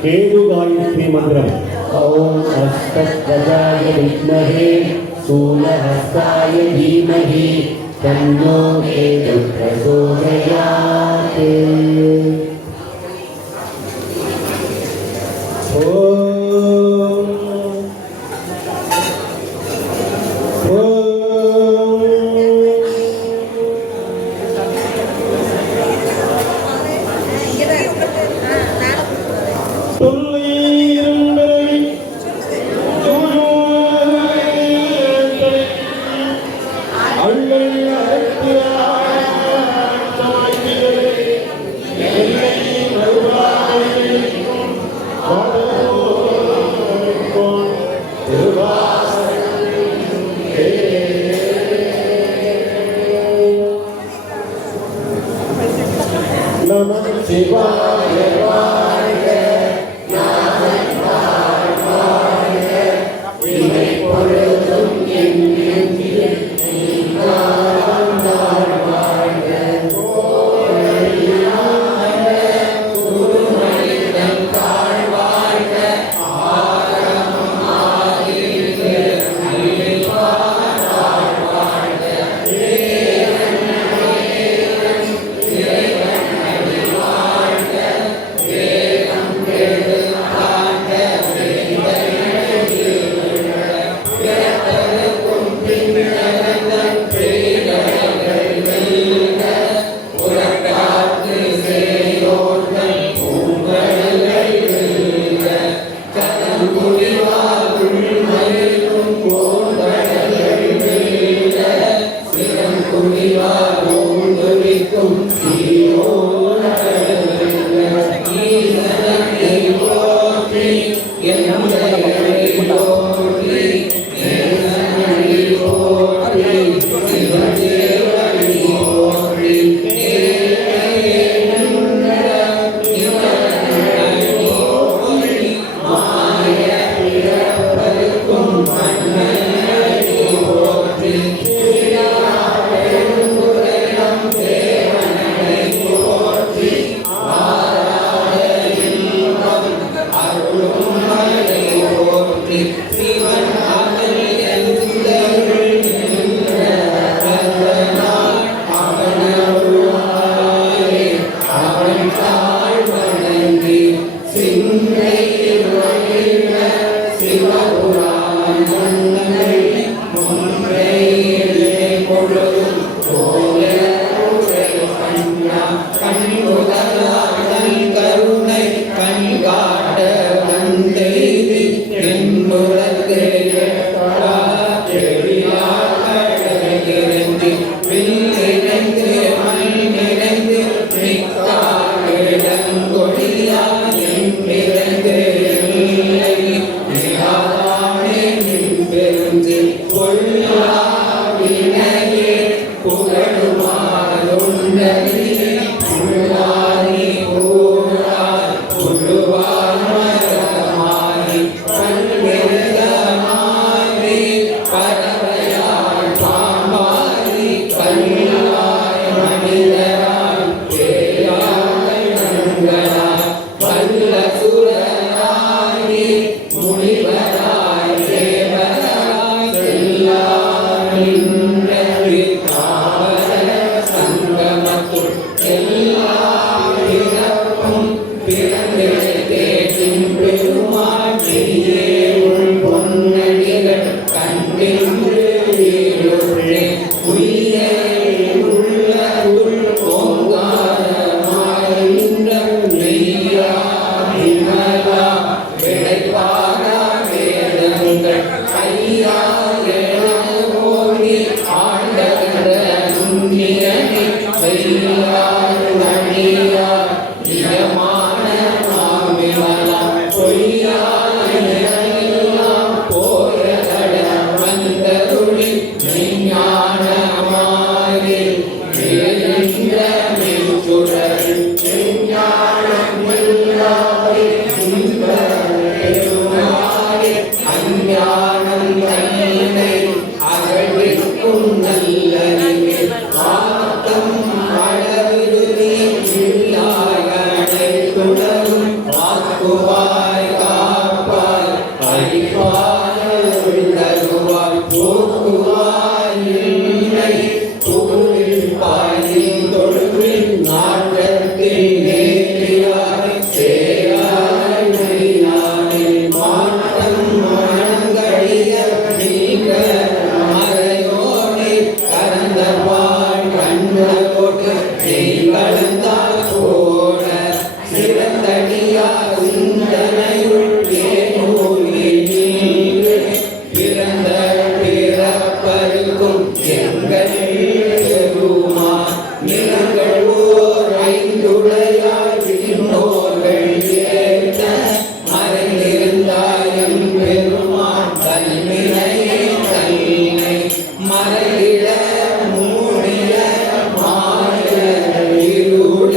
கேது காயத்ரி மந்திரம். ஓம் அஷ்டத்வஜாய வித்மஹே சூலஹஸ்தாய தீமஹி தன்னோ கேது பிரச்சோதயாத். சிவாய வாழ்க நாதன் வாழ்க இமை பொழுதும் என் நெஞ்சில் நீங்காதான் வாழ்க கோழியாக குருமனிதன் தாழ் வாழ்க ஆரம்பம் ஆகிய அழிவாக தாழ் வாழ்க இறைவன் அடி வாழ்க வேகம் கெடு காண்க பிறப்பதற்கும் பின்னதன் பெய்தவர்கள் வெல்க உறக்காத்து சேயோர்கள் பூங்கடல்கள் வெல்க கதம் குடிவார் உள்மயிலும் கோண்டடல்கள் வெல்க சிரம் குடிவார் ஓங்குவிக்கும் சீரோர்கள் வெல்க ஈசனை போற்றி என்னுடைய போற்றி ஈசனை போற்றி சிவதேவனை போற்றி மாய பிறப்பதற்கும் மன்னனை போற்றி பெருங்குறையம் தேவனை போற்றி ஆராத இன்பம் அருளும் மலை போற்றி சிவன் அகல் எந்தருள் நின்ற கந்தனார் அவனருளாயே அவன் தாழ் வணங்கி சிந்தை வழிக சிவபுராணங்கள் முன்றை பொழுதும் போல கண்ணுதலான் கருணை கண்காட்ட வந்தெய்தி என்னுலகு செழியாற்றி விண்ணிறைந்து மண்ணிறைந்து மிக்காடங்கொழியா என்றிறந்து இல்லை நிலாதானே நின்பெருந்து கொள்ளாவினையே புகழுமாறுண்டனி உள்ளானி ஊரார் புழுவார் மரமானி பல்வெருதமானி பறவையாள் பாம்பாரி கல்லாய் மனிதராய் பேயாய் நங்களாய் வல்ல சுரராய் முனிவராய் தேவராய் செல்லாய் நின்ற காவல சங்கமத்துள் எல்லா பிறப்பும் பிறந்தெடுத்தே பெருமாள் நீயே உள் பொன்னடிகள் கண்டின்று வீழுள்ளே உயிரே உள்ள உள் ஓங்காரமாயின்ற மெய்யா விமலா விளைப்பாரா வேதங்கள் ஐயா ஓடி ஆண்டகன்ற நுண்ணியனை செய்யார் நடியார் நியமான மாவிமலா பொய்யானெல்லாம் போரகட வந்தருளி மெய்ஞானமாயே வேறின்ற மெய்சுடர் மெய்ஞானம் இல்லாதே பெருமாளே அஞ்ஞானம் தன்னை அகழ்விக்கும் நல்லறிவே ஆத்தம் அளவிடுதி இல்லாயனை தொடரும் ஆக்குவாய் காப்பாய் அடிப்பாய் உள்ளருவாய் போக்குவாய் இல்லை புகழிப்பாய் தொழுவின் நாட்டத்தில் நேரியாய் சேராய் நெறியானே மாற்றம் மனங்களிய நீங்க மறையோனே கறந்தவாய் கண்ணோடு நெய் கலந்தால் போட சிறந்தடியா சிந்தனையுள் ஏனோயே நீங்கு பிறந்த பிறப்பருக்கும் எங்கள் பெருமா நிலங்கள் ஓர் ஐந்துடையாய் விண்ணோர்கள் ஏற்ற மறைந்திருந்தாயம் பெருமான் கல்வினையே கல்லை மறையிட மூடிய மாய இருள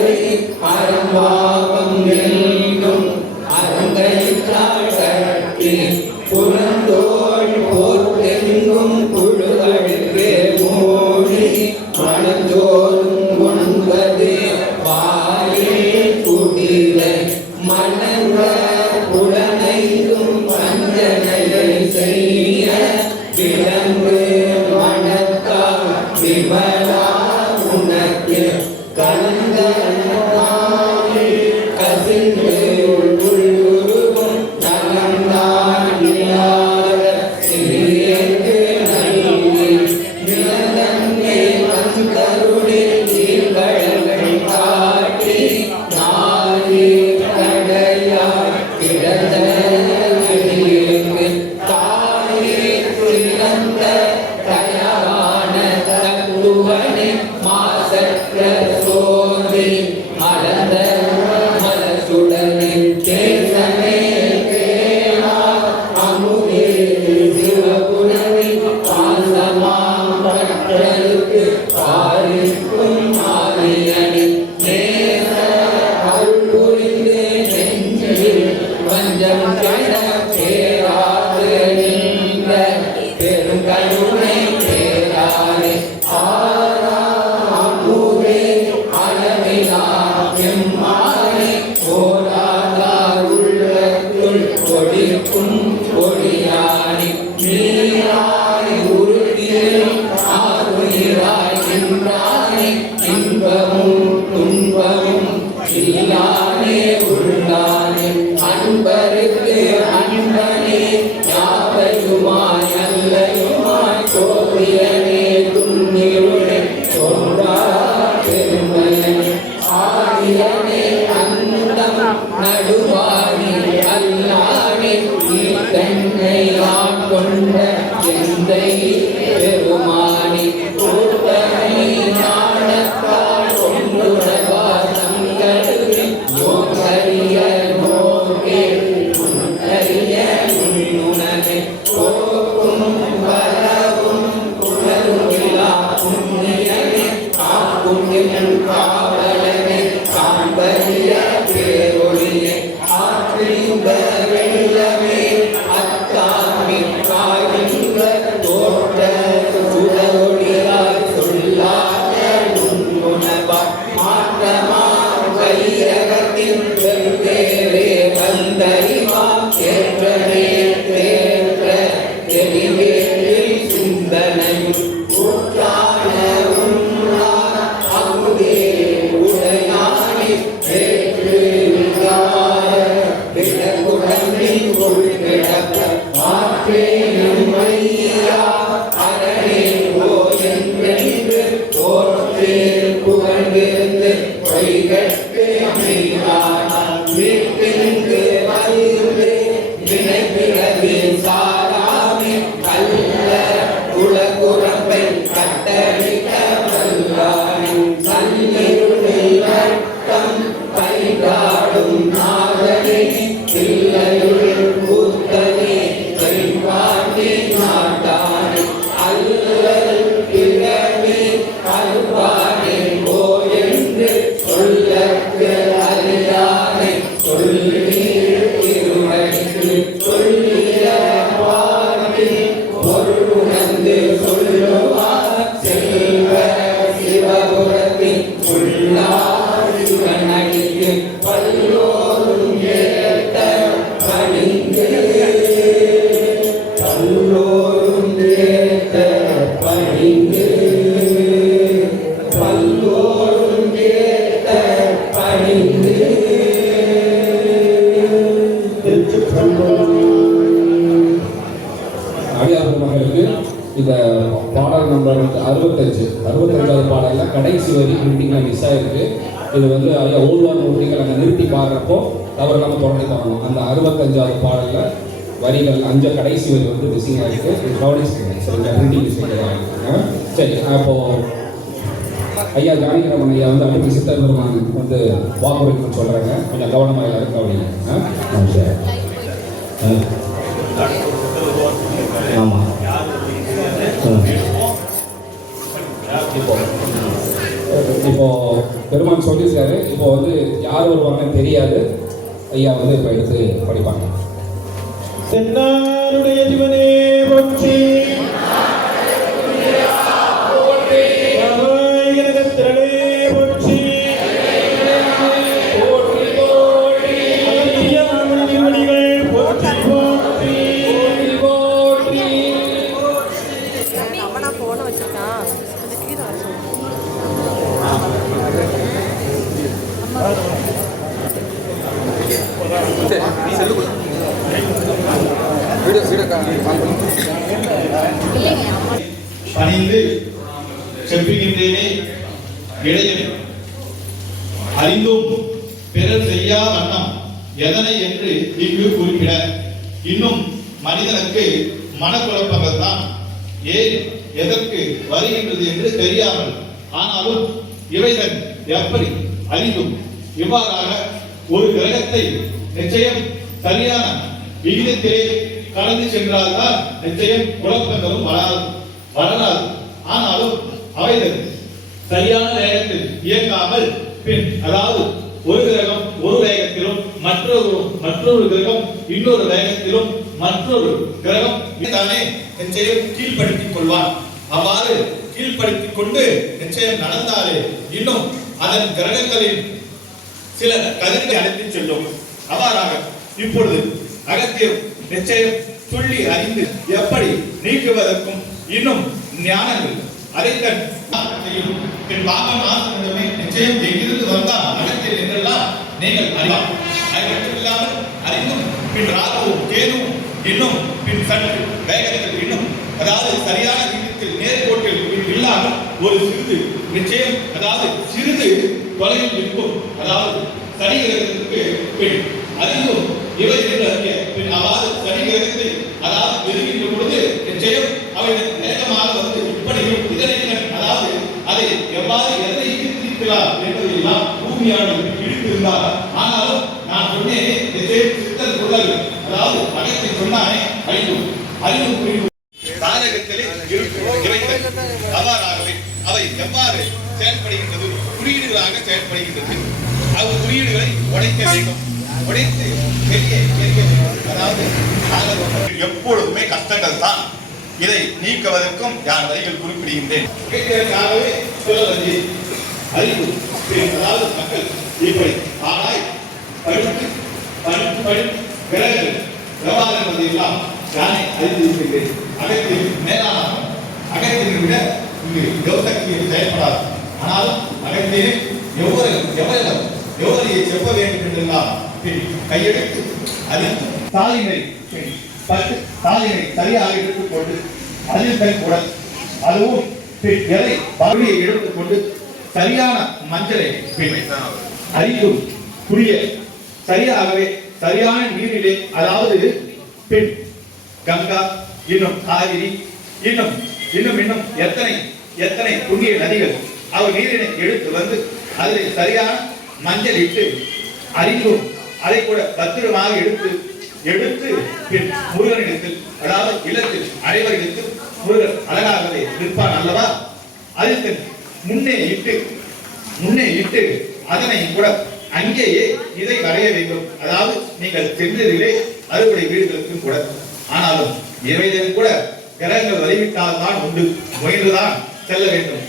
எம்மானே ஓராதார் உள்ளத்துள் ஒளிக்கும் ஒளியானே நீராய் உருகிலே ஆறுயிராய் நின்றானே இன்பமும் துன்பமும் இல்லானே உள்ளானே அன்பருக்கு அன்பனே யாவையுமாய் அல்லையுமாய் கோவிலனே துண்ணியுடே சொல்றார் பெருமையனே ஆதியனே அந்தம் நடுவானே அல்லானே நீ தன்னை கொண்ட எந்தை பெருமானி பூர்வனி ஞானத்தால் கொண்டுணவா தங்களுக்கு நோக்கரிய நோக்கே உன்னறிய உன்னுணவே போக்கும் வரவும் புலருவிழா புண்ணியனே காக்கும் என் காவலனே காண்பறிய பேரொழியே ஆற்றிந்த வெள்ளமே அத்தாமி காய்கின்ற தோற்ற சுடரொழியாய் சொல்லாத உணவாய் மாற்றமா கையகத்தின் வெவ்வேறே வந்தறிவா ஏற்றமே தேற்ற தெரிவேலில் சிந்தனையும் கூட்டான உண்ணா அமுதே உடையானே ஏற்று விடக்குடம்பின் உள்கிடப்ப மாற்றேனும் மையா அரணே ஓ என்றென்று போற்றேன் புகழ்ந்திருந்து பொய்கட்டு மீறானா வீட்டிற்கு வந்து வினைப்பிறகு சாராமே கல்ல குலகுரம்பை கட்டளிக்க வல்லானே கல்லிருளில் வட்டம் பைகாடும் நாதனே இல்லையுள் கூத்தனே கைவாட்டி நாட்டானே அல்லல் பிறவி கல்வானே ஓ என்று சொல்லக்கு அறியானே சொல்லீர் திருவடிக்கு சொல்லிய பாட்டில் பொருளுணர்ந்து சொல்லுவார் செல்வ சிவபுரத்தின் உள்ளார் சிவனடிக்கு பல்லோரும் ஏத்த பணிந்து பல்லோரும் ஏத்த பணிந்து பல்லோரும் ஏத்த பணிந்து அடியார் மக்களுக்கு இந்த பாடல் நம்பர் 65வது பாடல்ல கடைசி வரி பிரிண்டிங்ல மிஸ் ஆயிருக்கு. இது வந்து ஐயா ஓல்வார் நோட்டிகள் அங்கே நிறுத்தி பாடுறப்போ தவறில்லாமல் தொடர்ந்து தரணும். அந்த 65வது பாடல்ல வரிகள் 5 கடைசி வரி வந்து மிஸ்ஸிங் ஆயிருக்கு. கவனிச்சுங்க சரிங்களா, பிரிண்டிங் மிஸ்டேக் ஆகிருக்குங்க. சரி, அப்போ ஐயா ஜானகிராமன் ஐயா வந்து அடுத்த சித்தர் பெருமான் வந்து வாக்குறுதின்னு சொல்றாங்க. கொஞ்சம் கவனமாக எல்லாரும் கவனிங்க. சரி, ஆமாம். இப்போ பெருமான் சொல்லியிருக்காரு. இப்போ வந்து யார் வருவாங்கன்னு தெரியாது. ஐயா வந்து இப்போ எடுத்து படிப்பாங்க. தென்னாருடைய ஜீவனே போற்றி, திரளே போற்றி, போன வச்சிருக்கான் கீழே பணிந்து செப்புகின்றேனே இடையன் அறிந்தும் பிறர் செய்யா வண்ணம் எதனை என்று இங்கு குறிப்பிட. இன்னும் மனிதனுக்கு மனக்குழப்பங்கள் தான் ஏன் எதற்கு வருகின்றது என்று தெரியாமல், ஆனாலும் இவைகள் எப்படி அறிந்தும் இவ்வாறாக ஒரு கிரகத்தை நிச்சயம் சரியான விகிதத்திலே கடந்து சென்றால்தான் நிச்சயம் குழப்பங்களும் வளராது. ஆனாலும் அவைகள் சரியான வேகத்தில் இயங்காமல் பின், அதாவது ஒரு கிரகம் ஒரு வேகத்திலும் மற்றொரு கிரகம் இன்னொரு வேகத்திலும் மற்றொரு கிரகம் தானே நிச்சயம் கீழ்ப்படுத்திக் கொள்வான். அவ்வாறு கீழ்ப்படுத்திக் கொண்டு நிச்சயம் நடந்தாலே இன்னும் அதன் கிரகங்களின் சில கதிர்களை அழைத்து செல்லும். அவ்வாறாக இப்பொழுது அகத்தியர் நிச்சயம் சொல்லி அறிந்து எப்படி நீக்குவதற்கும் இன்னும் ஞானங்கள் அதைத்தன் வாகனமே நிச்சயம் எங்கிருந்து வந்தால் அகத்தியர் என்றெல்லாம் நீங்கள் அறிவார். அது மட்டுமில்லாமல் அறிந்தும் பின் ராகுவும் கேதுவும் இன்னும் பின் சற்று வேகத்தில் இன்னும் அதாவது சரியான விதத்தில் நேர்கோட்டில் இல்லாமல் ஒரு சிறிது நிச்சயம் அதாவது சிறிது தொலைவில் இருக்கும் அதாவது சனி கிரகத்திற்கு பின் அறிந்தும் இவை என்று பின் அதாவது சனி கிரகத்தை அதாவது நெருங்கின்ற பொழுது நிச்சயம் அவை வேகமாக வந்து இப்படியும் இதனை அதாவது அதை எவ்வாறு எதை ஈர்த்திருக்கலாம் என்பதையெல்லாம் பூமியானது இழுத்திருந்தார். ஆனாலும் நான் சொன்னேன் நிச்சயம் சித்தர் குரல் அதாவது அகத்தை சொன்னானே அறிவு புரிவு சாதகத்திலே அவ்வாறாகவே அவை எவ்வாறு செயல்படுகின்றது குறியீடுகளாக செயல்படுகின்றது. அது குறியீடுகளை உடைக்க வேண்டும். உடைத்து அதாவது எப்பொழுதுமே கஷ்டங்கள் தான். இதை நீக்குவதற்கும் யார் வரிகள் குறிப்பிடுகின்றேன். அறிவு அதாவது மக்கள் இப்படி ஆனாய் படித்து கிரகங்கள் விவகாரம் எல்லாம் யானை அறிந்திருக்கின்றேன். அகத்தின் மேலான அகத்தினை விட இங்கு யோசக்தியை செயல்படாது. ஆனாலும் அகத்திலே எவ்வளவு செப்ப வேண்டும் என்றெல்லாம் கையெடுத்து அதில் தாலினை தாலினை சரியாக எடுத்துக்கொண்டு அதில் கை கூட அதுவும் எதை பகுதியை எடுத்துக்கொண்டு சரியான மஞ்சளை அறிந்தும் புரிய சரியாகவே சரியான நீரிலே அதாவது பின் கங்கா இன்னும் காவிரி இன்னும் இன்னும் இன்னும் எத்தனை புண்ணிய நதிகள் அவர் நீரினை எடுத்து வந்து அதில் சரியான மஞ்சள் இட்டு அறிந்தும் அதை கூட பத்திரமாக எடுத்து பின் முருகனிடத்தில் அதாவது இல்லத்தில் அனைவரிடத்தில் முருகன் அழகாகவே நிற்பான் அல்லவா. அதற்கு முன்னே இட்டு அதனை கூட அங்கேயே இதை வரைய வேண்டும். அதாவது நீங்கள் சென்றதிலே அறுவடை வீடுகளுக்கும் கூட. ஆனாலும் இவைகளும் கூட கிரகங்கள் வழிவிட்டால் தான் உண்டு, முயன்றுதான் செல்ல வேண்டும்.